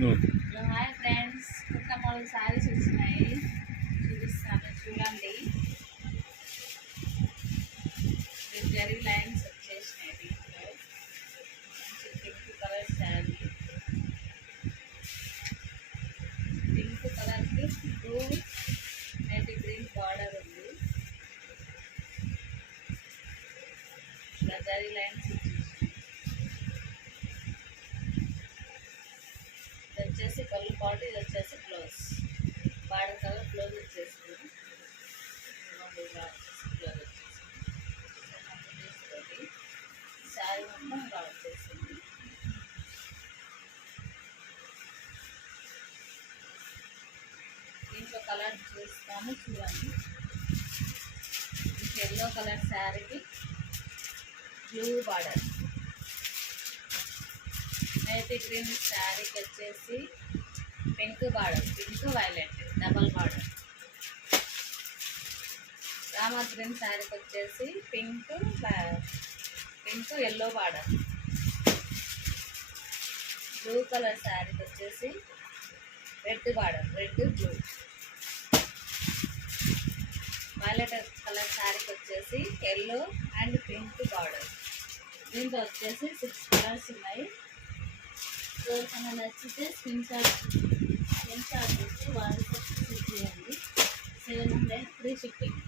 Hi friends, కొత్త మోడల్ శారీస్ వచ్చినాయి, చూపిస్తాను చూడండి. జరీ లైన్స్ వచ్చేసినాయి. దీంట్లో మంచి పింక్ కలర్ శారీ, పింక్ కలర్కి బ్లూ నేటి గ్రీన్ బార్డర్ ఉంది. ఇలా జరీ లైన్స్ వచ్చేసి కళ్ళు పాటు, ఇది వచ్చేసి బ్లౌజ్ బార్డర్ కలర్ బ్లౌజ్ వచ్చేసింది. బ్లౌజ్ వచ్చేసి శారీ మొత్తం ఇలా వచ్చేసింది. దీంట్లో కలర్ చూస్తాము చూడండి. ఎల్లో కలర్ శారీకి బ్లూ బార్డర్, నేతి గ్రీన్ శారీకి వచ్చేసి pink border, pink violet double border. Rama గ్రీన్ శారీకి వచ్చేసి pink yellow border. Blue colour శారీకి వచ్చేసి red border, red blue. Violet colour శారీకి వచ్చేసి ఎల్లో అండ్ పింక్ బార్డర్. దీంట్లో వచ్చేసి 6 కలర్స్ ఉన్నాయి. ఎవరికైనా నచ్చితే స్క్రీన్ షాట్ చేసి వాట్సాప్ చేయండి. 700 ఫ్రీ షిప్పింగ్.